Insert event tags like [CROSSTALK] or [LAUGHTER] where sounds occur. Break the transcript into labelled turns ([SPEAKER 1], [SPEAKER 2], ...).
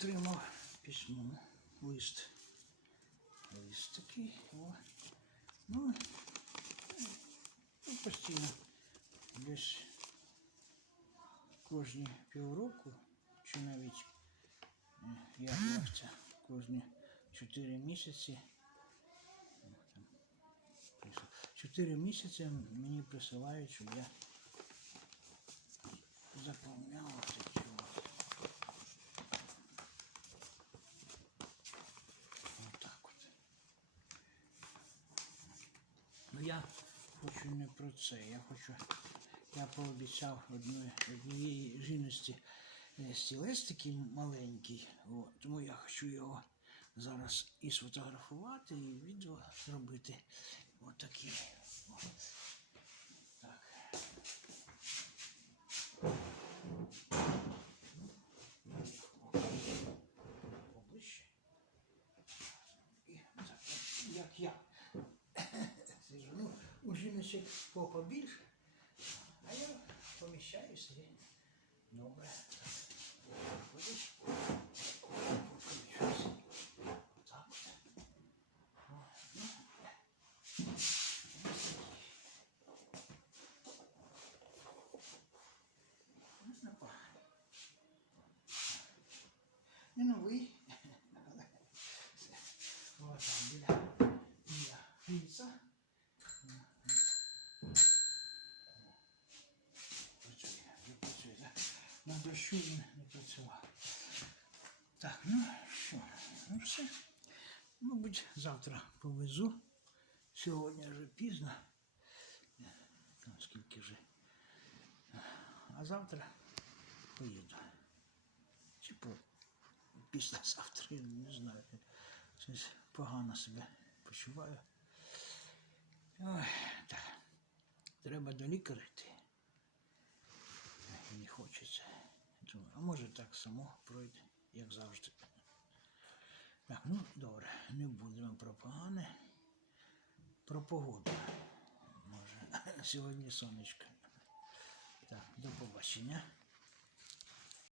[SPEAKER 1] отримав письмо, лист. Лист такий. О. Ну, ну, постійно десь кожні півроку, чи навіть як це, кожні 4 місяці. Чотири місяці мені присилають, щоб я заповняв такі от. Отак от. Ну я хочу не про це. Я хочу. Я пообіцяв однієї жіночці е, стілець маленький. О, тому я хочу його зараз і сфотографувати, і відео зробити. Отакий. О. Так. Поближче. І так, як я. Сижу. Ну, у жіночок попа більше, а я поміщаюся. і Добре. Ходиш. От. Ну. Новий. Дощу не працював. Так, ну що, ну все. Мабуть, завтра повезу. Сьогодні вже пізно. Там скільки вже. А завтра поїду. Чи по післязавтра, я не знаю. Щось погано себе почуваю. Ой, так. Треба до лікаря йти. Не хочеться. Думаю, а може так само пройде, як завжди. Так, ну добре, не будемо про погане. Про погоду. Може, [LAUGHS] сьогодні сонечко. Так, до побачення.